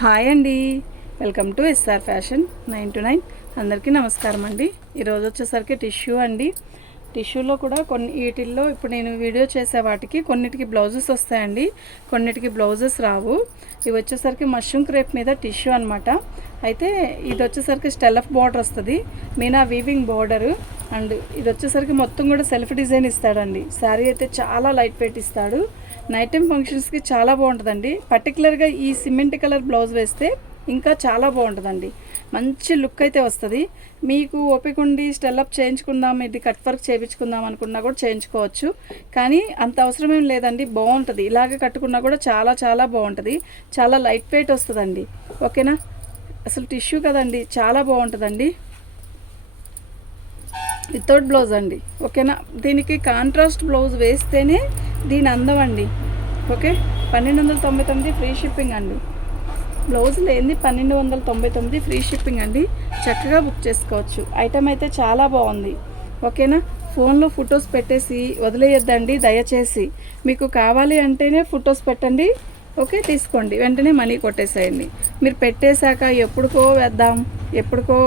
Hi అండి. Welcome to S R fashion nine to nine. అందరికీ నమస్కారం అండి. ఈరోజు వచ్చేసరికి టిష్యూ అండి. టిష్యూలో కూడా కొన్ని వీటిల్లో ఇప్పుడు నేను వీడియో చేసే వాటికి కొన్నిటికి బ్లౌజెస్ వస్తాయండి. కొన్నిటికి బ్లౌజెస్ రావు. ఇవి వచ్చేసరికి మష్రూమ్ క్రేప్ మీద టిష్యూ అనమాట అయితే ఇది వచ్చేసరికి స్టెల్ఫ్ బార్డర్ వస్తుంది. Meena weaving border. అండ్ ఇది వచ్చేసరికి మొత్తం కూడా సెల్ఫ్ డిజైన్ ఇస్తాడండి. శారీ అయితే చాలా లైట్ వెయిట్ ఇస్తాడు. నైట్ టైం ఫంక్షన్స్కి చాలా బాగుంటుందండి. పర్టికులర్గా ఈ సిమెంట్ కలర్ బ్లౌజ్ వేస్తే ఇంకా చాలా బాగుంటుందండి. మంచి లుక్ అయితే వస్తుంది. మీకు ఓపిక ఉండి స్టెల్అప్ చేయించుకుందాం ఇది కట్ వర్క్ చేయించుకుందాం అనుకున్నా కూడా చేయించుకోవచ్చు. కానీ అంత అవసరం ఏం లేదండి. బాగుంటుంది. ఇలాగే కట్టుకున్నా కూడా చాలా చాలా బాగుంటుంది. చాలా లైట్ వెయిట్ వస్తుందండి. ఓకేనా అసలు టిష్యూ కదండి. చాలా బాగుంటుందండి. వితౌట్ బ్లౌజ్ అండి. ఓకేనా దీనికి కాంట్రాస్ట్ బ్లౌజ్ వేస్తేనే దీని అందం అండి. ఓకే? పన్నెండు వందల తొంభై తొమ్మిది ఫ్రీ షిప్పింగ్ అండి. బ్లౌజ్ లేనిది పన్నెండు వందల తొంభై తొమ్మిది ఫ్రీ షిప్పింగ్ అండి. చక్కగా బుక్ చేసుకోవచ్చు. ఐటమ్ అయితే చాలా బాగుంది. ఓకేనా? ఫోన్లో ఫొటోస్ పెట్టేసి వదిలేయొద్దండి దయచేసి. మీకు కావాలి అంటేనే ఫొటోస్ పెట్టండి. ఓకే? తీసుకోండి. వెంటనే మనీ కొట్టేసేయండి. మీరు పెట్టేశాక ఎప్పుడుకో వేద్దాం ఎప్పుడుకో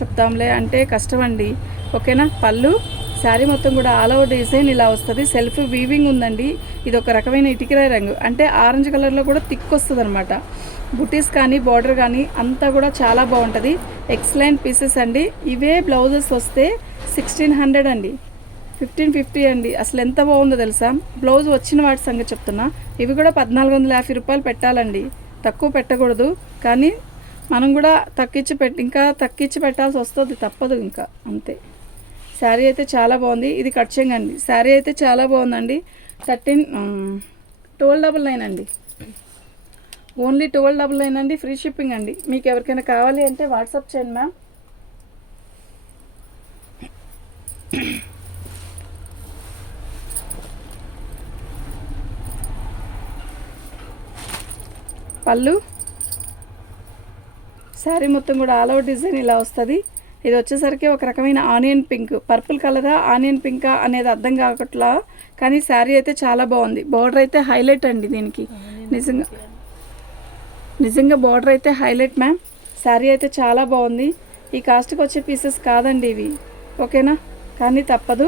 చెప్దాంలే అంటే కష్టం అండి ఓకేనా? పళ్ళు శారీ మొత్తం కూడా ఆల్ ఓవర్ డిజైన్ ఇలా వస్తుంది. సెల్ఫ్ వీవింగ్ ఉందండి. ఇది ఒక రకమైన ఇటుకరాయి రంగు. అంటే ఆరెంజ్ కలర్లో కూడా థిక్ వస్తుంది అనమాట బుటీస్ కానీ బార్డర్ కానీ అంతా కూడా చాలా బాగుంటుంది. ఎక్సలెంట్ పీసెస్ అండి. ఇవే బ్లౌజెస్ వస్తే సిక్స్టీన్ హండ్రెడ్ అండి. ఫిఫ్టీన్ ఫిఫ్టీ అండి. అసలు ఎంత బాగుందో తెలుసా? బ్లౌజ్ వచ్చిన వాటి సంగతి చెప్తున్నా. ఇవి కూడా పద్నాలుగు వందల యాభై రూపాయలు పెట్టాలండి. తక్కువ పెట్టకూడదు. కానీ మనం కూడా తక్కిచ్చి పెట్టి ఇంకా తక్కిచ్చి పెట్టాల్సి వస్తుంది. తప్పదు ఇంకా. అంతే. శారీ అయితే చాలా బాగుంది. ఇది కట్ చేయండి. శారీ అయితే చాలా బాగుందండి. థర్టీన్ ట్వెల్వ్ డబుల్ నైన్ అండి. ఓన్లీ ట్వెల్వ్ డబల్ నైన్ అండి. ఫ్రీ షిప్పింగ్ అండి. మీకు ఎవరికైనా కావాలి అంటే వాట్సాప్ చేయండి మ్యామ్. పళ్ళు. శారీ మొత్తం కూడా ఆల్ ఓవర్ డిజైన్ ఇలా వస్తుంది. ఇది వచ్చేసరికి ఒక రకమైన ఆనియన్ పింక్. పర్పుల్ కలరా ఆనియన్ పింకా అనేది అర్థం కాకట్లా కానీ శారీ అయితే చాలా బాగుంది. బార్డర్ అయితే హైలైట్ అండి దీనికి. నిజంగా నిజంగా బార్డర్ అయితే హైలైట్ మ్యామ్. శారీ అయితే చాలా బాగుంది. ఈ కాస్ట్కి వచ్చే పీసెస్ కాదండి ఇవి. ఓకేనా? కానీ తప్పదు.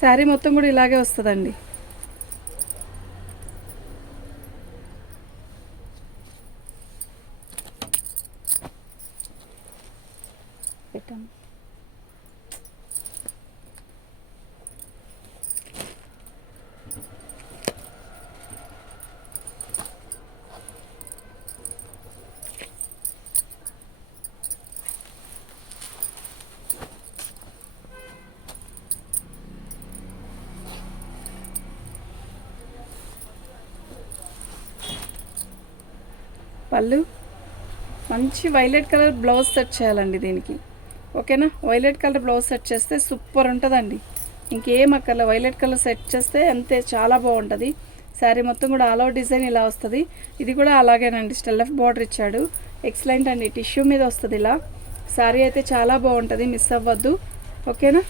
శారీ మొత్తం కూడా ఇలాగే వస్తుందండి. పళ్ళు. మంచి వైలెట్ కలర్ బ్లౌజ్ సెట్ చేయాలండి దీనికి. ఓకేనా? వైలెట్ కలర్ బ్లౌజ్ సెట్ చేస్తే సూపర్ ఉంటుందండి. ఇంకేం అక్కర్ల వైలెట్ కలర్ సెట్ చేస్తే అంతే చాలా బాగుంటుంది. శారీ మొత్తం కూడా ఆల్ ఓవర్ డిజైన్ ఇలా వస్తుంది. ఇది కూడా అలాగేనండి స్టెల్ఎఫ్ బార్డర్ ఇచ్చాడు. ఎక్సలెంట్ అండి టిష్యూ మీద వస్తుంది ఇలా. శారీ అయితే చాలా బాగుంటుంది మిస్ అవ్వద్దు. ఓకేనా?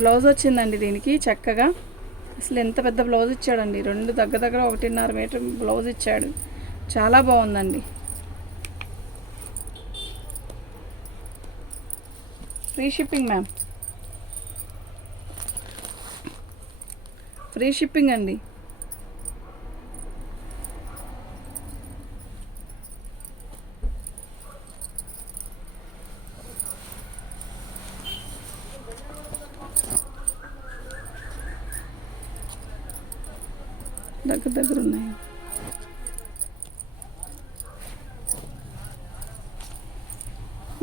బ్లౌజ్ వచ్చిందండి దీనికి చక్కగా. అసలు ఎంత పెద్ద బ్లౌజ్ ఇచ్చాడండి? రెండు దగ్గర దగ్గర ఒకటిన్నర మీటర్ బ్లౌజ్ ఇచ్చాడు. చాలా బాగుందండి. Free shipping ma'am free shipping అండి. దగ్గర దగ్గర ఉన్నాయి.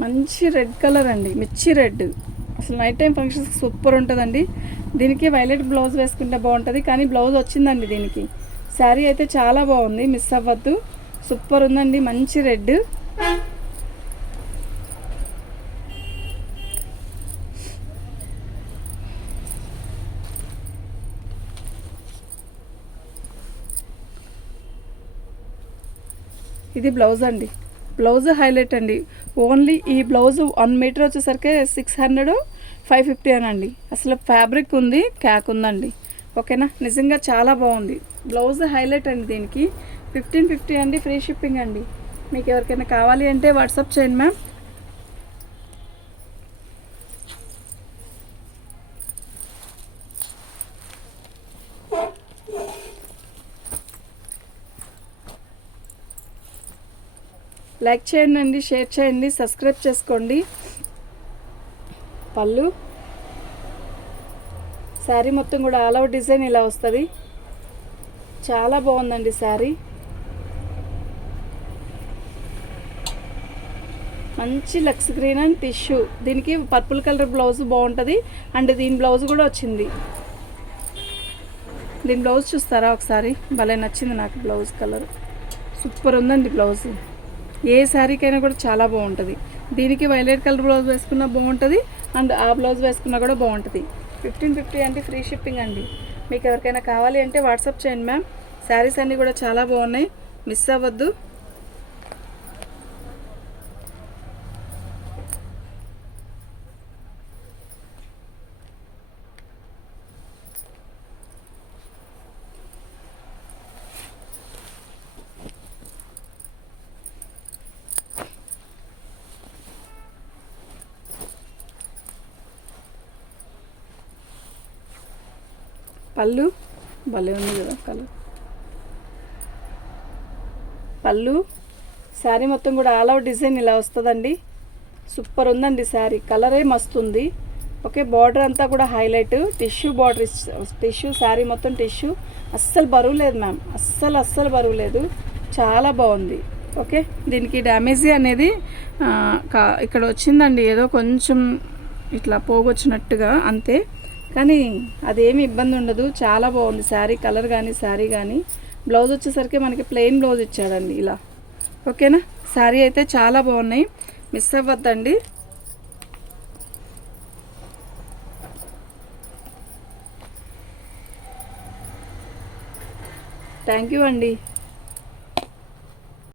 మంచి రెడ్ కలర్ అండి. మిర్చి రెడ్. అసలు నైట్ టైం ఫంక్షన్స్ సూపర్ ఉంటుందండి. దీనికి వైలెట్ బ్లౌజ్ వేసుకుంటే బాగుంటుంది. కానీ బ్లౌజ్ వచ్చిందండి దీనికి. శారీ అయితే చాలా బాగుంది. మిస్ అవ్వద్దు. సూపర్ ఉందండి. మంచి రెడ్. ఇది బ్లౌజ్ అండి. బ్లౌజ్ హైలైట్ అండి. ఓన్లీ ఈ బ్లౌజ్ వన్ మీటర్ వచ్చేసరికి సిక్స్ హండ్రెడ్ ఫైవ్ ఫిఫ్టీ అనండి. అసలు ఫ్యాబ్రిక్ ఉంది క్యాక్ ఉందండి. ఓకేనా? నిజంగా చాలా బాగుంది. బ్లౌజ్ హైలైట్ అండి దీనికి. ఫిఫ్టీన్ ఫిఫ్టీ అండి ఫ్రీ షిప్పింగ్ అండి. మీకు ఎవరికైనా కావాలి అంటే వాట్సాప్ చేయండి మ్యామ్. లైక్ చేయండి అండి షేర్ చేయండి సబ్స్క్రైబ్ చేసుకోండి. పళ్ళు. శారీ మొత్తం కూడా ఆల్ అవుట్ డిజైన్ ఇలా వస్తుంది. చాలా బాగుందండి శారీ. మంచి లక్స్ గ్రీన్ అండ్ టిష్యూ. దీనికి పర్పుల్ కలర్ బ్లౌజ్ బాగుంటుంది. అండ్ దీని బ్లౌజ్ కూడా వచ్చింది. దీని బ్లౌజ్ చూస్తారా ఒకసారి? భలే నచ్చింది నాకు బ్లౌజ్ కలర్. సూపర్ ఉందండి బ్లౌజ్. ఏ శారీకైనా కూడా చాలా బాగుంటుంది. దీనికి వైలెట్ కలర్ బ్లౌజ్ వేసుకున్నా బాగుంటుంది అండ్ ఆ బ్లౌజ్ వేసుకున్నా కూడా బాగుంటుంది. ఫిఫ్టీన్ ఫిఫ్టీ అంటే ఫ్రీ షిప్పింగ్ అండి. మీకు ఎవరికైనా కావాలి అంటే వాట్సాప్ చేయండి మ్యామ్. శారీస్ అన్నీ కూడా చాలా బాగున్నాయి. మిస్ అవ్వద్దు. పళ్ళు? భలే ఉంది కదా కలర్. పళ్ళు? శారీ మొత్తం కూడా ఆల్ అవుట్ డిజైన్ ఇలా వస్తుందండి. సూపర్ ఉందండి శారీ. కలరే మస్తు ఉంది. ఓకే బార్డర్ అంతా కూడా highlight. Tissue border tissue sari మొత్తం టిష్యూ. అస్సలు బరువు లేదు మ్యామ్. అస్సలు అస్సలు బరువు లేదు. చాలా బాగుంది. ఓకే దీనికి డ్యామేజీ అనేది కా- ఇక్కడ వచ్చిందండి. ఏదో కొంచెం ఇట్లా పోగొచ్చినట్టుగా అంతే. కానీ అదేమి ఇబ్బంది ఉండదు. చాలా బాగుంది. శారీ కలర్ కానీ శారీ కానీ బ్లౌజ్ వచ్చేసరికి మనకి ప్లెయిన్ బ్లౌజ్ ఇచ్చాడండి ఇలా. ఓకేనా? శారీ అయితే చాలా బాగున్నాయి. మిస్ అవ్వద్దండి. థ్యాంక్ యూ అండి.